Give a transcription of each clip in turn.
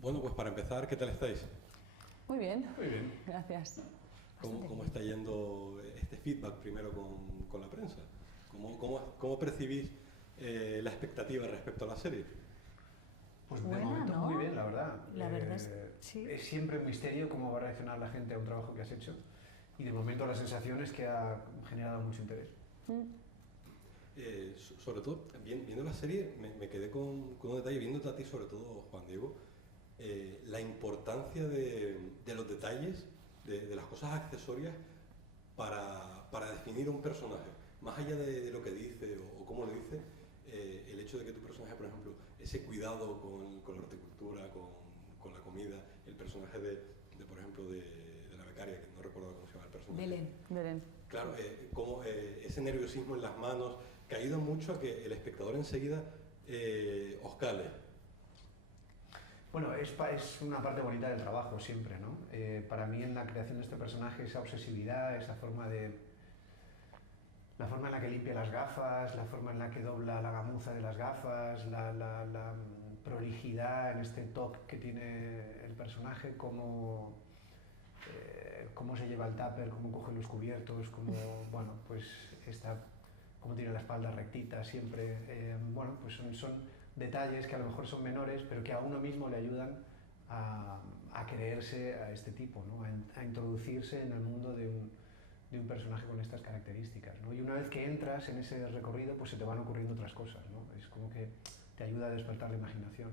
Bueno, pues para empezar, ¿qué tal estáis? Muy bien, Muy bien. gracias. ¿Cómo está yendo este feedback primero con la prensa? ¿Cómo percibís la expectativa respecto a la serie? Pues de Buena, momento ¿no? muy bien, la verdad. La verdad es sí. Es siempre un misterio cómo va a reaccionar la gente a un trabajo que has hecho. Y de momento la sensación es que ha generado mucho interés. Sobre todo, viendo la serie, me quedé con un detalle, viéndote a ti sobre todo, Juan Diego, la importancia de los detalles, de las cosas accesorias para definir un personaje. Más allá de lo que dice o cómo lo dice, el hecho de que tu personaje, por ejemplo, ese cuidado con la horticultura, con la comida, el personaje por ejemplo, de la becaria, que no recuerdo cómo se llama el personaje. Belén. Claro, como ese nerviosismo en las manos, que ayuda mucho a que el espectador enseguida os cale. Bueno, es una parte bonita del trabajo siempre, ¿no? Para mí en la creación de este personaje, esa obsesividad, la forma en la que limpia las gafas, la forma en la que dobla la gamuza de las gafas, la prolijidad en este toque que tiene el personaje, cómo se lleva el tupper, cómo coge los cubiertos, bueno, pues cómo tiene la espalda rectita siempre. Bueno, pues son detalles que a lo mejor son menores, pero que a uno mismo le ayudan a creerse a este tipo, ¿no? A introducirse en el mundo de un personaje con estas características, ¿no? Y una vez que entras en ese recorrido, pues se te van ocurriendo otras cosas, ¿no? Es como que te ayuda a despertar la imaginación.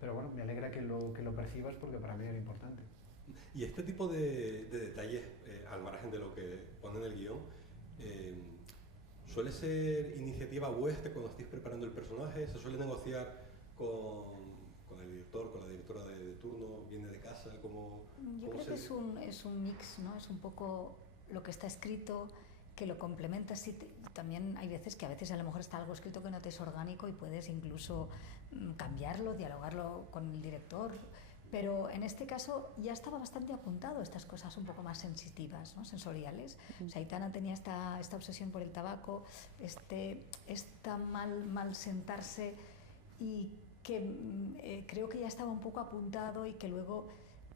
Pero bueno, me alegra que lo percibas porque para mí era importante. Y este tipo de detalles, al margen de lo que pone en el guión, ¿suele ser iniciativa vuestra cuando estáis preparando el personaje? ¿Se suele negociar con el director, con la directora de turno? ¿Viene de casa? Yo creo que es un mix, ¿no? Es un poco lo que está escrito, que lo complementas. También hay veces que a lo mejor está algo escrito que no te es orgánico y puedes incluso cambiarlo, dialogarlo con el director. Pero en este caso ya estaba bastante apuntado a estas cosas un poco más sensitivas, ¿no? Sensoriales. O sea, Aitana tenía esta obsesión por el tabaco, esta mal sentarse, y que creo que ya estaba un poco apuntado, y que luego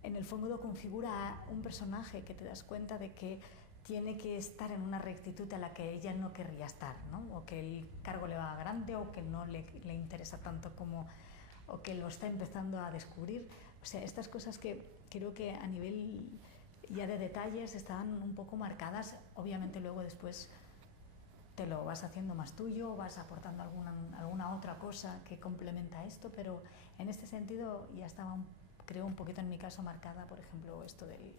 en el fondo configura un personaje que te das cuenta de que tiene que estar en una rectitud a la que ella no querría estar, ¿no? O que el cargo le va grande, o que no le interesa tanto o que lo está empezando a descubrir. O sea, estas cosas que creo que a nivel ya de detalles estaban un poco marcadas. Obviamente luego después te lo vas haciendo más tuyo, vas aportando alguna otra cosa que complementa esto, pero en este sentido ya estaba, creo, un poquito en mi caso marcada, por ejemplo, esto del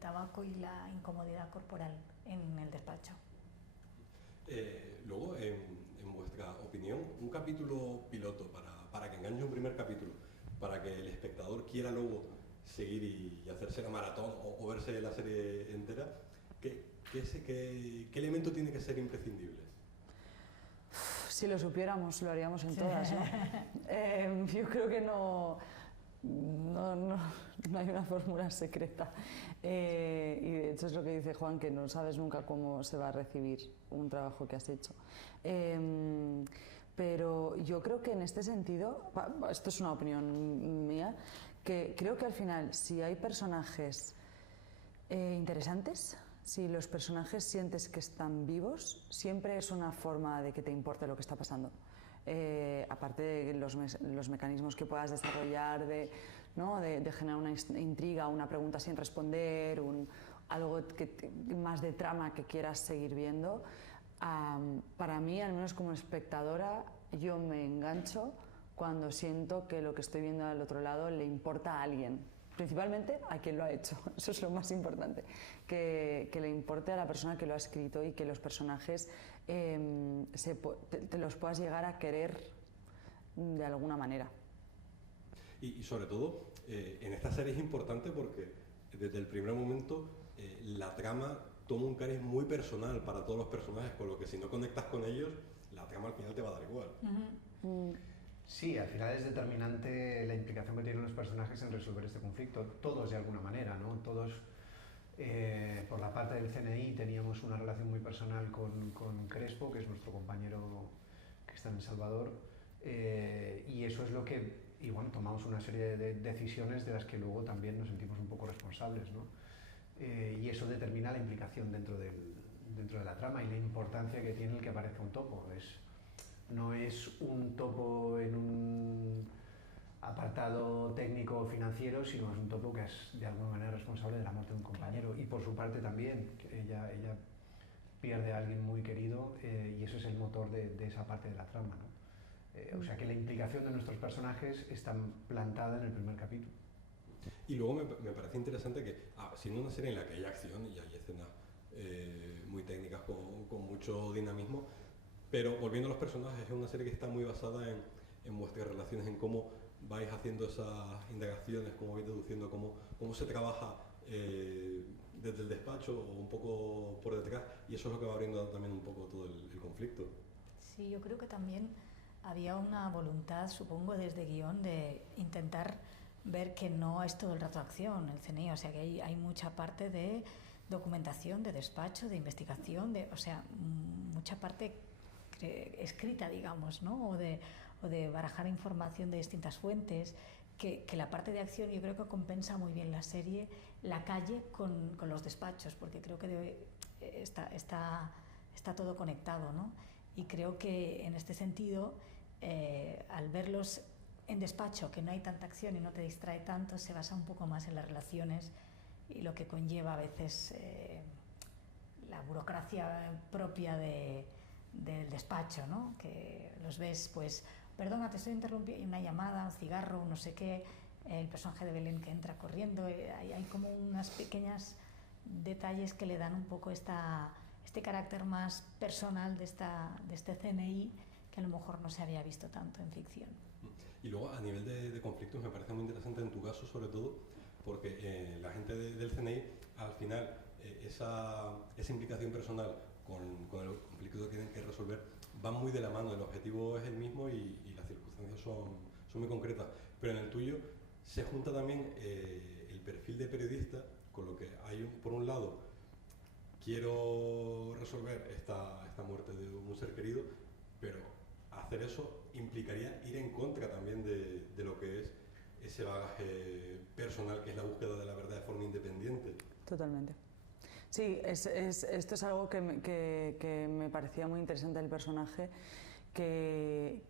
tabaco y la incomodidad corporal en el despacho. Luego, en vuestra opinión, un capítulo piloto para que enganche un primer capítulo, para que el espectador quiera luego seguir y hacerse la maratón o verse la serie entera, ¿qué elemento tiene que ser imprescindible? Si lo supiéramos, lo haríamos en todas, ¿no? Yo creo que no hay una fórmula secreta. Y de hecho es lo que dice Juan, que no sabes nunca cómo se va a recibir un trabajo que has hecho. Pero yo creo que en este sentido, esto es una opinión mía, que creo que al final, si hay personajes interesantes, si los personajes sientes que están vivos, siempre es una forma de que te importe lo que está pasando. Aparte de los mecanismos que puedas desarrollar de generar una intriga, una pregunta sin responder, algo más de trama que quieras seguir viendo, para mí, al menos como espectadora, yo me engancho cuando siento que lo que estoy viendo al otro lado le importa a alguien, principalmente a quien lo ha hecho. Eso es lo más importante, que le importe a la persona que lo ha escrito, y que los personajes te los puedas llegar a querer de alguna manera. Y sobre todo, en esta serie es importante porque desde el primer momento la trama toma un cariz muy personal para todos los personajes, con lo que si no conectas con ellos, la trama al final te va a dar igual. Sí, al final es determinante la implicación que tienen los personajes en resolver este conflicto, todos de alguna manera, ¿no? Todos, por la parte del CNI, teníamos una relación muy personal con Crespo, que es nuestro compañero que está en El Salvador, y eso es lo que y bueno, tomamos una serie de decisiones de las que luego también nos sentimos un poco responsables, ¿no? Y eso determina la implicación dentro de la trama y la importancia que tiene el que aparezca un topo. No es un topo en un apartado técnico o financiero, sino es un topo que es de alguna manera responsable de la muerte de un compañero. Y por su parte también, ella pierde a alguien muy querido y eso es el motor de esa parte de la trama, ¿no? O sea que la implicación de nuestros personajes está plantada en el primer capítulo. Y luego me parece interesante que, siendo una serie en la que hay acción y hay escenas muy técnicas con mucho dinamismo, pero volviendo a los personajes, es una serie que está muy basada en vuestras relaciones, en cómo vais haciendo esas indagaciones, cómo vais deduciendo, cómo se trabaja desde el despacho o un poco por detrás, y eso es lo que va abriendo también un poco todo el conflicto. Sí, yo creo que también había una voluntad, supongo, desde guión de intentar ver que no es todo el rato acción el CNI, o sea que hay mucha parte de documentación, de despacho, de investigación, o sea, mucha parte escrita, digamos, ¿no? o de barajar información de distintas fuentes, que la parte de acción yo creo que compensa muy bien la serie, la calle con los despachos, porque creo que está todo conectado, ¿no? Y creo que en este sentido, al verlos en despacho, que no hay tanta acción y no te distrae tanto, se basa un poco más en las relaciones y lo que conlleva a veces la burocracia propia del despacho, ¿no? Que los ves, pues, perdona, te estoy interrumpiendo, una llamada, un cigarro, no sé qué, el personaje de Belén que entra corriendo, hay como unas pequeñas detalles que le dan un poco este carácter más personal de este CNI que a lo mejor no se había visto tanto en ficción. Y luego, a nivel de conflictos, me parece muy interesante en tu caso, sobre todo, porque la gente del CNI, al final, esa implicación personal con el conflicto que tienen que resolver van muy de la mano. El objetivo es el mismo y las circunstancias son muy concretas. Pero en el tuyo se junta también el perfil de periodista con lo que hay, por un lado, quiero resolver esta muerte de un ser querido, pero hacer eso implicaría ir en contra también de lo que es ese bagaje personal, que es la búsqueda de la verdad de forma independiente. Totalmente. Sí, esto es algo que me parecía muy interesante del personaje, que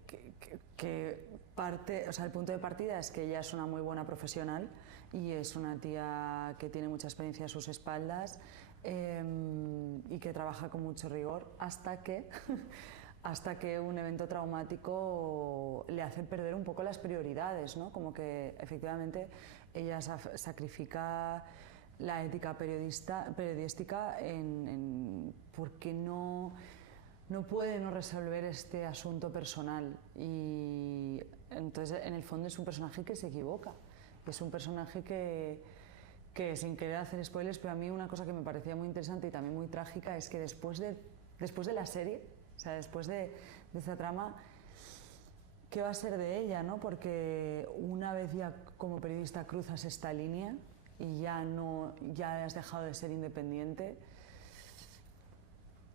parte, o sea, el punto de partida es que ella es una muy buena profesional y es una tía que tiene mucha experiencia a sus espaldas y que trabaja con mucho rigor hasta que un evento traumático le hace perder un poco las prioridades, ¿no? Como que efectivamente ella sacrifica la ética periodística porque no puede no resolver este asunto personal, y entonces en el fondo es un personaje que se equivoca, es un personaje que sin querer hacer spoilers, pero a mí una cosa que me parecía muy interesante y también muy trágica es que después de la serie, o sea, después de esta trama, ¿qué va a ser de ella, no? Porque una vez ya como periodista cruzas esta línea y ya has dejado de ser independiente,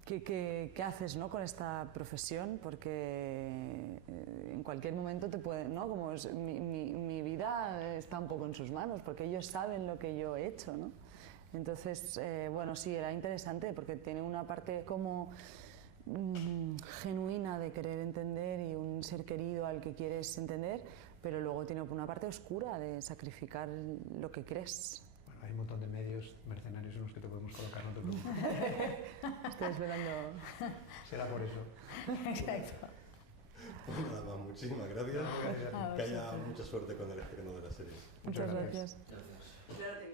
¿qué haces, no, con esta profesión? Porque en cualquier momento te pueden, ¿no? Como mi vida está un poco en sus manos, porque ellos saben lo que yo he hecho, ¿no? Entonces, bueno, sí, era interesante porque tiene una parte como genuina de querer entender y un ser querido al que quieres entender, pero luego tiene una parte oscura de sacrificar lo que crees. Bueno, hay un montón de medios mercenarios en los que te podemos colocar, no te preocupes. Estoy esperando. Será por eso. Exacto. Pues nada más, muchísimas gracias. Que haya mucha suerte con el estreno de la serie. Muchas gracias. Gracias.